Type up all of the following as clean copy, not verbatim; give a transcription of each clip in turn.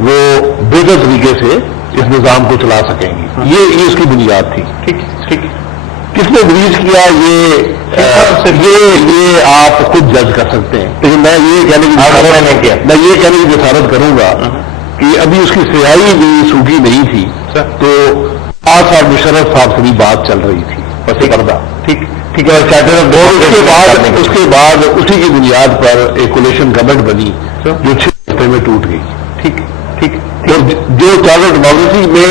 وہ بہتر طریقے سے اس نظام کو چلا سکیں گی. یہ اس کی بنیاد تھی. ٹھیک کس نے بریج کیا یہ آپ خود جج کر سکتے ہیں. لیکن میں یہ کہنے کی جسارت کروں گا کہ ابھی اس کی سیاہی بھی سوکھی نہیں تھی تو آج صاحب مشرف صاحب سے بھی بات چل رہی تھی پس پردہ. ٹھیک ہے. اس کے بعد اسی کی بنیاد پر ایک کولیشن گورنمنٹ بنی جو 6 ہفتے میں ٹوٹ گئی. ٹھیک جو چارٹر ڈیموکریسی میں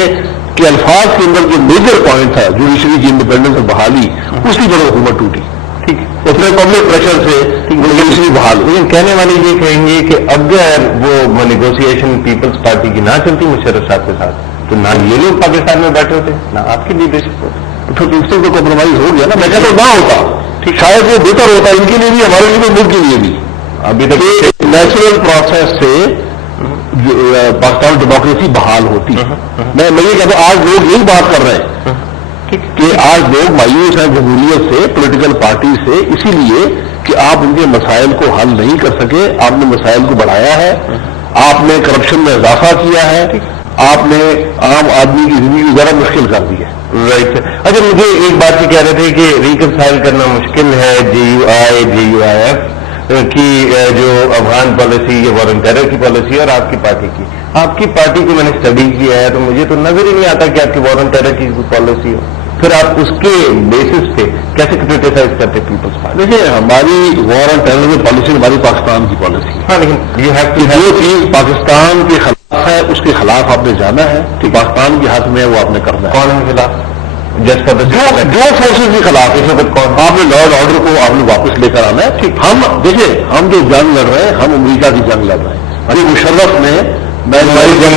کے الفاظ کے اندر جو میجر پوائنٹ تھا جوڈیشری کی انڈیپینڈنس اور بحالی اسی پر حکومت ٹوٹی. ٹھیک اس میں پبلک پریشر سے جوڈیشری بحال. لیکن کہنے والے یہ کہیں گے کہ اگر وہ نیگوسیشن پیپلز پارٹی کی نہ چلتی مشرف صاحب کے ساتھ تو نہ یہ لوگ پاکستان میں بیٹھے ہوتے نہ آپ کی لیڈرشپ ہوتی. تو اس سے تو کمپرومائز ہو گیا نا. میں کہتا نہ ہوتا شاید وہ بہتر ہوتا ان کے لیے بھی ہمارے لیے بھی ملک کے لیے بھی. ابھی تک نیچرل پروسیس سے پاکستان ڈیموکریسی بحال ہوتی. میں یہ کہتا ہوں آج لوگ یہی بات کر رہے ہیں کہ آج لوگ مایوس ہیں جمہوریت سے پولیٹیکل پارٹی سے اسی لیے کہ آپ ان کے مسائل کو حل نہیں کر سکے. آپ نے مسائل کو بڑھایا ہے, آپ نے کرپشن میں اضافہ کیا ہے, آپ نے عام آدمی کی زندگی زیادہ مشکل کر دی ہے. رائٹ. اچھا مجھے ایک بات یہ کہہ رہے تھے کہ ریکنسائل کرنا مشکل ہے JUIF کی جو افغان پالیسی یا وارن ٹیرر کی پالیسی اور آپ کی پارٹی کی. آپ کی پارٹی کو میں نے اسٹڈی کیا ہے تو مجھے تو نظر ہی نہیں آتا کہ آپ کی وارن ٹیرر کی پالیسی ہو. پھر آپ اس کے بیسس پہ کیسے کرٹیسائز کرتے پیپلز پارٹی؟ دیکھیے ہماری وار اینڈ ٹیرر کی پالیسی ہماری پاکستان کی پالیسی ہے. ہاں لیکن جو چیز پاکستان کے خلاف ہے اس کے خلاف آپ نے جانا ہے کہ پاکستان کے حق میں وہ آپ نے کرنا ہے. کون ہے خلاف؟ جس کا جو فورسز کے خلاف اس وقت کون آپ نے لا اینڈ آرڈر کو آپ نے واپس لے کر آنا ہے. ٹھیک ہم دیکھیے ہم جو جنگ لڑ رہے ہیں ہم امریکہ کی جنگ لڑ رہے ہیں. ابھی مشرف نے میں ہماری جنگ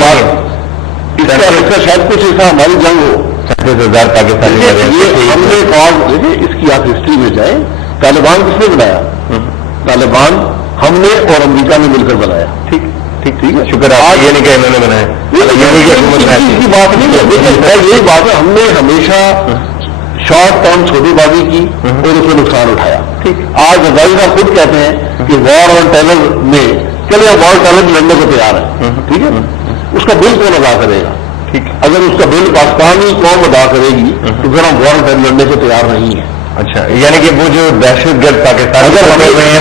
اس کا شاید کچھ ایسا ہماری جنگ ہو 70,000 پاکستانی ہم نے کون دیکھیے اس کی آپ ہسٹری میں جائیں. طالبان کس نے بنایا؟ طالبان ہم نے اور امریکہ نے مل کر بنایا. ٹھیک ہے. شکر آپ یہ نہیں کہ انہوں نے بنایا کی بات نہیں ہے. دیکھیے یہی بات ہے ہم نے ہمیشہ شارٹ ٹرم چھوٹی بازی کی اور اس میں نقصان اٹھایا. ٹھیک آج غزالی صاحب خود کہتے ہیں کہ وار اور ٹیرر میں چلے ہم وار ٹیرر لڑنے کو تیار ہیں. ٹھیک ہے. اس کا بل کون ادا کرے گا؟ ٹھیک اگر اس کا بل پاکستانی قوم ادا کرے گی تو پھر ہم وار ٹیرر لڑنے کو تیار نہیں ہیں. اچھا یعنی کہ وہ جو دہشت گرد پاکستان وہ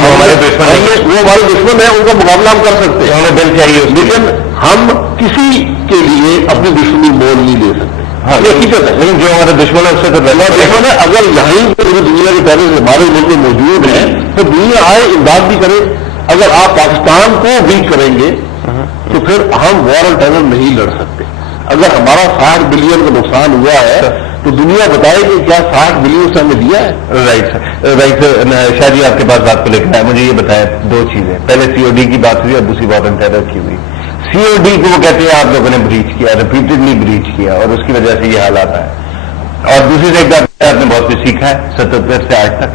ہمارے دشمن ہیں ان کا مقابلہ ہم کر سکتے ہیں. ہمیں بل چاہیے لیکن ہم کسی کے لیے اپنی دشمنی مول نہیں لے سکتے. حقیقت ہے. لیکن جو ہمارا دشمن ہے اس سے تو دشمن ہے. اگر یہیں پوری دنیا کے پہلے ہمارے ملک میں موجود ہیں تو دنیا آئے امداد بھی کرے. اگر آپ پاکستان کو ویک کریں گے تو پھر ہم وار اور ٹیرر نہیں لڑ سکتے. اگر ہمارا 60 بلین کا نقصان ہوا ہے تو دنیا بتائے کہ کیا 60 بلین سے ہمیں دیا ہے. Right sir. شاہ جی آپ کے پاس بات کو لے کر آئے. مجھے یہ بتایا دو چیزیں. پہلے COD کی بات ہوئی اور دوسری وار اینڈ ٹیرر کی ہوئی. COD کو وہ کہتے ہیں آپ لوگوں نے بریچ کیا, ریپیٹڈلی بریچ کیا اور اس کی وجہ سے یہ حالات آئے. اور دوسری سائڈ آپ نے بہت کچھ سیکھا ہے 77 سے آج تک.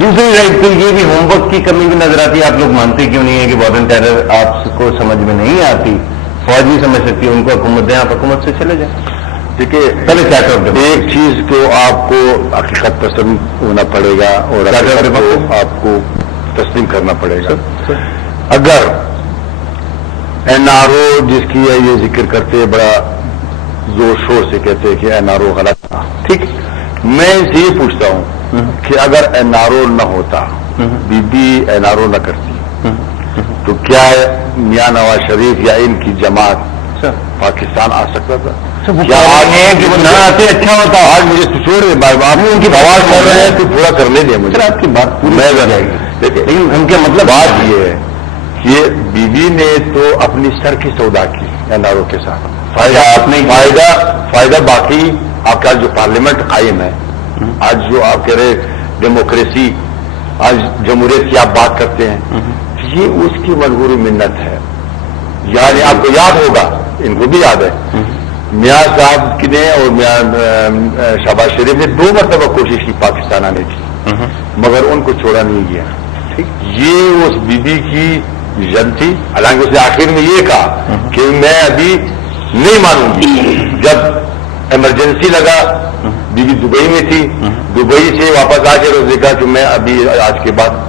دوسری سائڈ پہ یہ بھی ہوم ورک کی کمی بھی نظر آتی ہے. آپ لوگ مانتے کیوں نہیں ہے کہ وار اینڈ ٹیرر آپ کو سمجھ میں نہیں آتی؟ فوج بھی سمجھ سکتی ہے, ان کو حکومت دیں, آپ حکومت سے چلے جائیں. دیکھیے پہلے کیا کرتے ہیں ایک چیز کو آپ کو حقیقت پسند ہونا پڑے گا اور آپ کو تسلیم کرنا پڑے گا. اگر NRO جس کی ہے یہ ذکر کرتے بڑا زور شور سے کہتے ہیں کہ NRO غلط تھا. ٹھیک میں ان سے یہ پوچھتا ہوں کہ اگر NRO نہ ہوتا بی بی NRO نہ کرتی تو کیا میاں نواز شریف یا ان کی جماعت پاکستان آ سکتا تھا؟ کیا نہ آتے اچھا ہوتا؟ آج مجھے چھوڑ دیں آپ ان کی آواز کر رہے ہیں تو پورا کر لیں گے. مجھے آپ کی بات میں لیکن ان کے مطلب بات یہ ہے کہ بی بی نے تو اپنی سر کی سودا کی NRO کے ساتھ. فائدہ آپ نے فائدہ باقی آپ کا جو پارلیمنٹ قائم ہے آج جو آپ کہہ رہے ڈیموکریسی آج جمہوریت کی آپ بات کرتے ہیں یہ اس کی مجبوری منت ہے. یعنی آپ کو یاد ہوگا ان کو بھی یاد ہے میاں صاحب نے اور میاں شہباز شریف نے 2 مرتبہ کوشش کی پاکستان آنے کی مگر ان کو چھوڑا نہیں گیا. ٹھیک یہ اس بی بی کی ویژن تھی. حالانکہ اس نے آخر میں یہ کہا کہ میں ابھی نہیں مانوں گی. جب ایمرجنسی لگا بی بی دبئی میں تھی, دبئی سے واپس آ کر اس نے کہا کہ میں ابھی آج کے بعد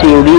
COD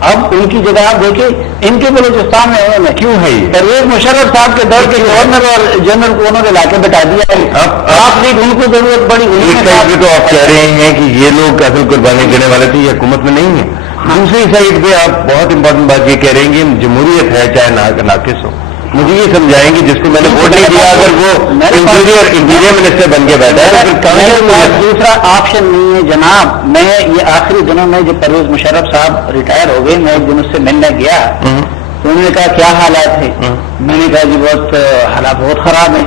اب ان کی جگہ آپ دیکھیں ان کے بلوچستان میں انہوں نے کیوں ہے یہ؟ پرویز مشرف صاحب کے دور کے گورنر اور جنرل کو انہوں نے لا کے بتا دیا آپ لیگ ان کو ضرورت پڑی تو آپ کہہ رہے ہیں کہ یہ لوگ اصل قربانی دینے والے تھے یہ حکومت میں نہیں ہے. دوسری سائڈ پہ آپ بہت امپورٹنٹ بات یہ کہہ رہے ہیں کہ جمہوریت ہے چاہے ناقص ہو. مجھے یہ سمجھائیں گے جس کو میں نے ووٹ نہیں دیا اگر وہ انٹیریئر منسٹر بن کے بیٹھا ہے دوسرا آپشن نہیں ہے جناب. میں یہ آخری دنوں میں جب پرویز مشرف صاحب ریٹائر ہو گئے میں ایک دن اس سے ملنے گیا تو انہوں نے کہا کیا حالات ہیں. میں نے کہا جی بہت حالات بہت خراب ہیں.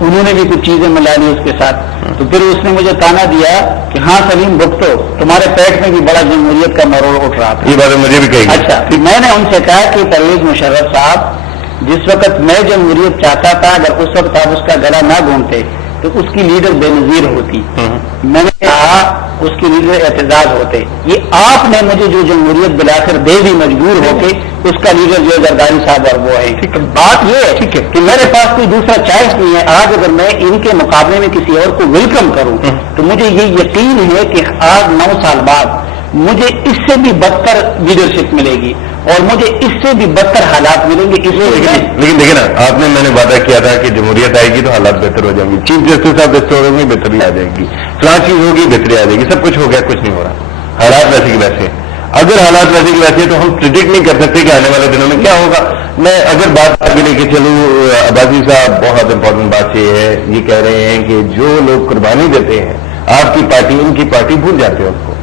انہوں نے بھی کچھ چیزیں ملا لی اس کے ساتھ. تو پھر اس نے مجھے تانا دیا کہ ہاں سلیم بھگتو تمہارے پیٹ میں بھی بڑا جمہوریت کا مروڑ اٹھ رہا تھا. یہ بات مجھے بھی کہی. اچھا میں نے ان سے کہا کہ پرویز مشرف صاحب جس وقت میں جمہوریت چاہتا تھا اگر اس وقت آپ اس کا گلا نہ گھونٹتے تو اس کی لیڈر بے نظیر ہوتی. میں نے کہا اس کی لیڈر اعتزاز ہوتے. یہ آپ نے مجھے جو جمہوریت بلاخر دے دی مجبور ہو کے اس کا لیڈر جو زرداری صاحب اور وہ ہے. بات یہ ہے کہ میرے پاس کوئی دوسرا چوائس نہیں ہے. آج اگر میں ان کے مقابلے میں کسی اور کو ویلکم کروں تو مجھے یہ یقین ہے کہ آج 9 سال بعد مجھے اس سے بھی بدتر لیڈرشپ ملے گی اور مجھے اس سے بھی بدتر حالات ملیں گے. لیکن دیکھیں نا آپ نے میں نے وعدہ کیا تھا کہ جمہوریت آئے گی تو حالات بہتر ہو جائیں گے. چیف جسٹس صاحب بہتر ہوں گے بہتری آ جائے گی. فلاں چیز ہوگی بہتری آ جائے گی. سب کچھ ہو گیا کچھ نہیں ہو رہا. حالات ویسے کے ویسے. اگر حالات ویسے کے ویسے تو ہم پریڈکٹ نہیں کر سکتے کہ آنے والے دنوں میں کیا ہوگا. میں اگر بات آگے لے کے چلوں عباسی صاحب بہت امپورٹنٹ بات یہ ہے یہ کہہ رہے ہیں کہ جو لوگ قربانی دیتے ہیں آپ کی پارٹی ان کی پارٹی بھول جاتے ہیں اس کو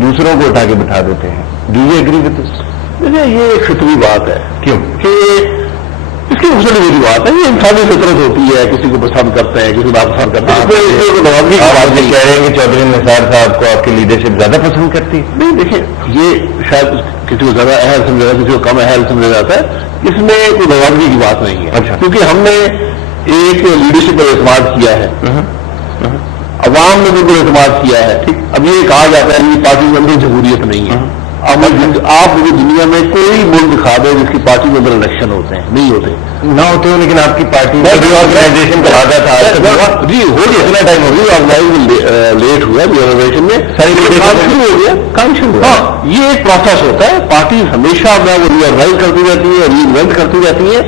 دوسروں کو اٹھا کے بٹھا دیتے ہیں. Do you agree with this? یہ ایک فطری بات ہے. کیوں کہ اس کی دوسری میری بات ہے. یہ انسانی فطرت ہوتی ہے. کسی کو پسند کرتے ہیں کسی کو ناپسند کرتے ہیں. آپ یہ کہہ رہے ہیں کہ چودھری نثار صاحب کو آپ کی لیڈرشپ زیادہ پسند کرتی ہے. نہیں دیکھیں یہ شاید کسی کو زیادہ اہل سمجھا جاتا ہے کسی کو کم اہل سمجھا جاتا ہے. اس میں کوئی نوازگی کی بات نہیں ہے. اچھا. کیونکہ ہم نے ایک لیڈرشپ پر اعتماد کیا ہے. عوام نے بھی اعتماد کیا ہے. اب یہ کہا جاتا ہے کہ پارٹی کے اندر جمہوریت نہیں ہے. اب آپ مجھے دنیا میں کوئی ملک دکھا دیں جس کی پارٹی کے اندر الیکشن ہوتے ہیں. نہیں ہوتے. نہ ہوتے ہو لیکن آپ کی پارٹی آرگنائزیشن کا وعدہ تھا جی ہو گیا. اتنا ٹائم ہو گیا. آرگنائز لیٹ ہوا آرگنائزیشن میں کام شروع ہو گیا. کام شروع ہوا. یہ ایک پروسیس ہوتا ہے. پارٹی ہمیشہ وہ ری آرگنائز کرتی رہتی ہے ری انوینٹ کرتی رہتی ہے.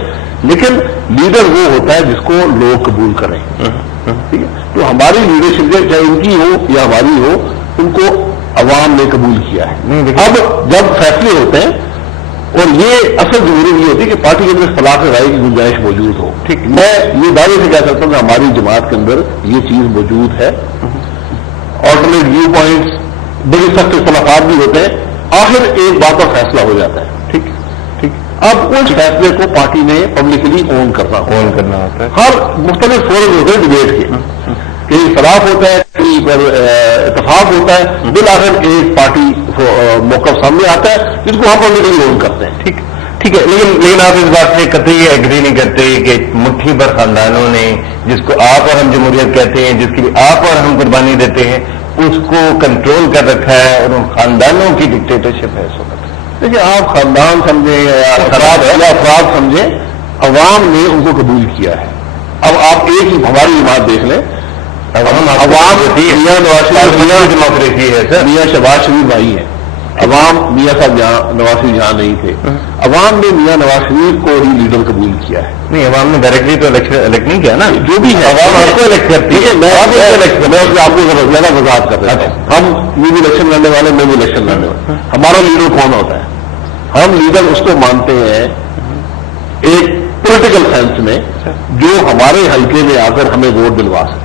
لیکن لیڈر وہ ہوتا ہے جس کو لوگ قبول کریں. ٹھیک ہے. تو ہماری لیڈرشپ چاہے ان کی ہو یا ہماری ہو ان کو عوام نے قبول کیا ہے. اب جب فیصلے ہوتے ہیں اور یہ اصل ضروری نہیں ہوتی کہ پارٹی کے اندر اختلاف رائے کی گنجائش موجود ہو. ٹھیک میں یہ دعوے سے کہہ سکتا ہوں کہ ہماری جماعت کے اندر یہ چیز موجود ہے. آلٹرنیٹ ویو پوائنٹس بڑے سخت اختلافات بھی ہوتے ہیں. آخر ایک بات کا فیصلہ ہو جاتا ہے. ٹھیک ٹھیک. اب اس فیصلے کو پارٹی نے پبلکلی اون کرنا ہوتا ہے. ہر مختلف فورم ہوتے ہیں ڈبیٹ کے. کہیں اختلاف ہوتا ہے کہیں پر اتفاق ہوتا ہے. بالآخر ایک پارٹی موقف سامنے آتا ہے جس کو ہم پبلکلی اون کرتے ہیں. ٹھیک ہے. لیکن آپ اس بات سے قطعی ایگری نہیں کرتے کہ مٹھی بھر خاندانوں نے جس کو آپ اور ہم جمہوریت کہتے ہیں جس کے لیے آپ اور ہم قربانی دیتے ہیں اس کو کنٹرول کر رکھا ہے اور ان خاندانوں کی ڈکٹیٹرشپ ہے اس وقت. دیکھیے آپ خاندان سمجھیں یا افراد سمجھیں عوام نے ان کو قبول کیا ہے. اب آپ ایک ہی ہماری جماعت دیکھ لیں. عوام میاں نواز شریف ڈیموکریسی ہے سر. میاں شہباز شریف بھائی ہیں. عوام میاں صاحب نواز شریف جہاں نہیں تھے. عوام نے میاں نواز شریف کو ہی لیڈر قبول کیا ہے. نہیں عوام نے ڈائریکٹلی تو الیکٹ نہیں کیا نا. جو بھی ہے عوام آپ کو الیکٹ کرتی ہے. میں آپ کو زیادہ وضاحت کر رہا ہوں. ہم یہ بھی الیکشن لڑنے والے میں بھی الیکشن لڑنے والے. ہمارا لیڈر کون ہوتا ہے؟ ہم لیڈر اس کو مانتے ہیں ایک پولیٹیکل سینس میں جو ہمارے حلقے میں آ کر ہمیں ووٹ دلوا سکے.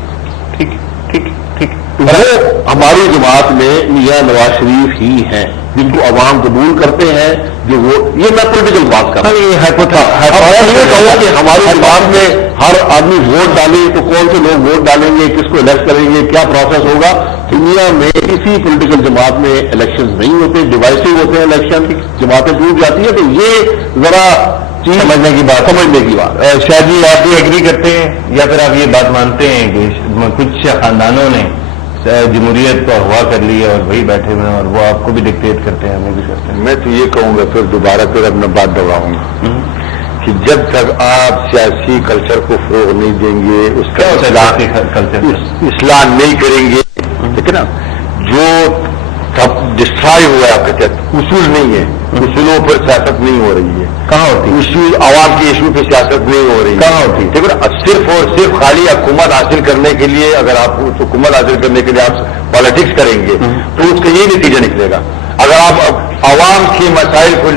وہ ہماری جماعت میں میاں نواز شریف ہی ہیں جن کو عوام قبول کرتے ہیں. جو وہ یہ میں پولیٹیکل بات کر رہا ہوں. یہ کہوں کہ ہماری جماعت میں ہر آدمی ووٹ ڈالے تو کون سے لوگ ووٹ ڈالیں گے کس کو الیکٹ کریں گے کیا پروسیس ہوگا. دنیا میں کسی پولیٹیکل جماعت میں الیکشن نہیں ہوتے. ڈیوائسو ہوتے ہیں الیکشن. جماعتیں ٹوٹ جاتی ہیں. تو یہ ذرا چیز سمجھنے کی بات. شاہ جی آپ بھی ایگری کرتے ہیں یا پھر آپ یہ بات مانتے ہیں کہ کچھ خاندانوں نے جمہوریت کو اغوا کر لی ہے اور وہی بیٹھے ہوئے ہیں اور وہ آپ کو بھی ڈکٹیٹ کرتے ہیں ہمیں بھی کرتے ہیں؟ میں تو یہ کہوں گا پھر دوبارہ اپنا بات دہراؤں گا کہ جب تک آپ سیاسی کلچر کو فروغ نہیں دیں گے اس کا اصلاح نہیں کریں گے. ٹھیک ہے نا. جو ڈسٹرائے ہوا ہے آپ کا اصول نہیں ہے اصولوں پر سیاست نہیں ہو رہی ہے. کہاں ہوتی ہے؟ ایشو عوام کی ایشو پہ سیاست نہیں ہو رہی ہے. کہاں ہوتی ہے؟ دیکھو صرف اور صرف خالی حکومت حاصل کرنے کے لیے اگر آپ حکومت حاصل کرنے کے لیے آپ پالیٹکس کریں گے تو اس کا یہ نتیجہ نکلے گا. اگر آپ عوام کے مسائل کو لے